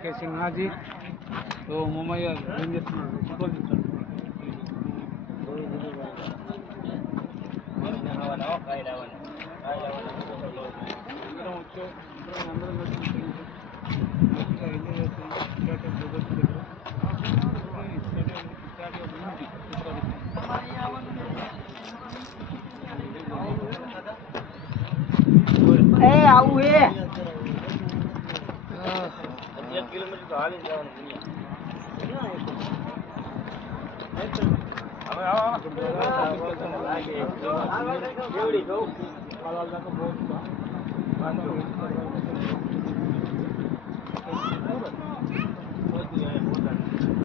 के सिन्हा जी तो मोमैया આવું હે 1 કિલોમીટર તો હાલી જવાનું હવે આવો લાગે કેવડી કહું